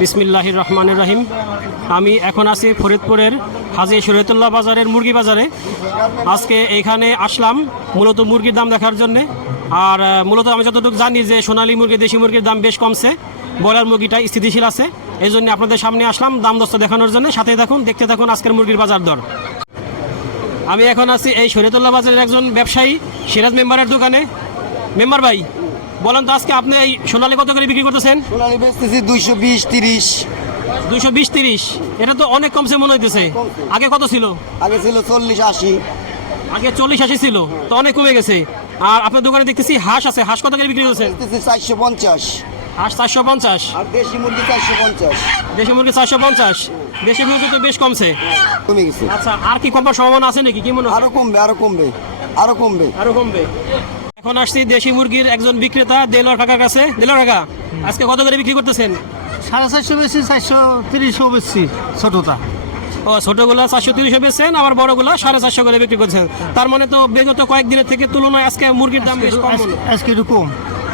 বিসমিল্লাহির রহমানির রাহিম। আমি এখন আছি ফরিদপুরের হাজি শরীয়তুল্লাহ বাজারের মুরগি বাজারে। আজকে এইখানে আসলাম মূলত মুরগির দাম দেখার জন্য। আর মূলত আমি যতটুকু জানি যে সোনালী মুরগি, দেশি মুরগির দাম বেশ কমছে। ব্রয়লার মুরগিটা স্থিতিশীল আছে। এই জন্য আপনাদের সামনে আসলাম দাম দস্ত দেখানোর জন্য। সাথে থাকুন, দেখতে থাকুন আজকের মুরগির বাজার দর। আমি এখন আছি এই শরীয়তুল্লাহ বাজারের একজন ব্যবসায়ী, সিরাজ মেম্বারের দোকানে। মেম্বার ভাই বলেন তো আজকে আপনি এই সোনালী কত করে বিক্রি করতেছেন? সোনালি বেচতেছি দুইশো বিশ তিরিশ। দুইশো বিশ তিরিশ। এটা তো অনেক কমছে মনে হইতেছে। আগে কত ছিল? আগে ছিল চল্লিশ আশি। আগে চল্লিশ আশি ছিল তো অনেক কমে গেছে। আর আপনার দোকানে দেখতেছি হাঁস আছে। হাঁস কত করে বিক্রি করছেন চারশো পঞ্চাশ। হাঁস চারশো পঞ্চাশ। আর দেশি মুরগি চারশো পঞ্চাশ। দেশি মুরগি চারশো পঞ্চাশ। দেশি মুরগি তো বেশ কমছে। কমে গেছে। আচ্ছা আর কি কমার সম্ভাবনা আছে নাকি? কি মনে হয়? আরও কমবে আরও কমবে আরও কমবে। আরও কমবে। এখন আসছি দেশি মুরগির একজন বিক্রেতা দেলোয়ার কাকার কাছে। দেলোয়ার কাকা আজকে কত করে বিক্রি করতেছেন? সাড়ে চারশো বেশি চারশো তিরিশও বেশি ছোটটা। ও ছোটগুলা চারশো তিরিশে বেচছেন আবার বড়গুলা সাড়ে চারশো করে বিক্রি করছেন। তার মানে তো বিগত কয়েকদিনের থেকে তুলনায় আজকে মুরগির দাম বেশ কম আজকে একটু কম।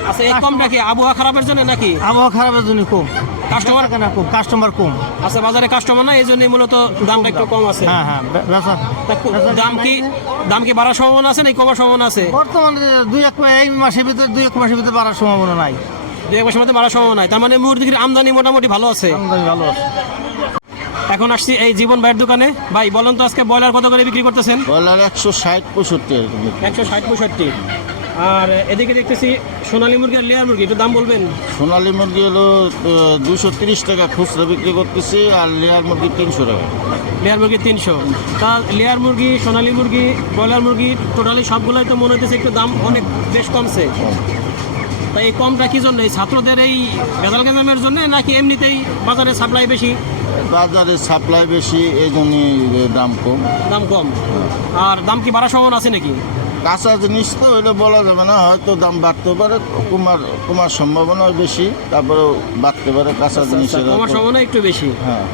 আচ্ছা এই কমটা কি আবহাওয়া খারাপের জন্য নাকি? আবহাওয়া খারাপের জন্য কম। কাস্টমার কেনা কম? কাস্টমার কম। আচ্ছা বাজারে কাস্টমার না এই জন্যই মূলত দামটা একটু কম আছে। হ্যাঁ হ্যাঁ বেচা দাম কি দাম কি বাড়ার সম্ভাবনা আছে নাকি কমার সম্ভাবনা আছে? বর্তমানে দুই এক মা- এই মাসের ভিতরে দুই এক মাসের ভিতরে বাড়ার সম্ভাবনা নাই। দু এক মাসের মধ্যে বাড়ার সম্ভাবনা নাই। তার মানে মুরগির আমদানি মোটামুটি ভালো আছে। আমদানি ভালো আছে। এখন আসছি এই জীবন ভাইয়ের দোকানে। ভাই বলেন তো আজকে ব্রয়লার কত করে বিক্রি করতেছেন? বলার একশো ষাট পঁয়ষট্টি একশো ষাট পঁয়ষট্টি। আর এদিকে দেখতেছি সোনালী মুরগি আর লেয়ার মুরগি একটু দাম বলবেন? সোনালী মুরগি হলো দুশো তিরিশ টাকা খুচরা বিক্রি করতেছি আর লেয়ার মুরগি তিনশো টাকা। লেয়ার মুরগি তিনশো। তা লেয়ার মুরগি সোনালী মুরগি ব্রয়লার মুরগি টোটালি সবগুলোই তো মনে হচ্ছে একটু দাম অনেক বেশ কমছে। তা এই কমটা কী জন্য এই ছাত্রদের এই ভেজাল গেজামের জন্য নাকি এমনিতেই বাজারে সাপ্লাই বেশি? বাজারে সাপ্লাই বেশি এই জন্যই দাম কম। দাম কম। আর দাম কি বাড়ার সম্ভাবনা আছে নাকি? কাঁচা জিনিস তো এটা বলা যাবে না হয়তো দাম বাড়তে পারে কুমার কুমার সম্ভাবনা বেশি তারপরে বাড়তে পারে কাঁচা জিনিসের সম্ভাবনা একটু বেশি। হ্যাঁ।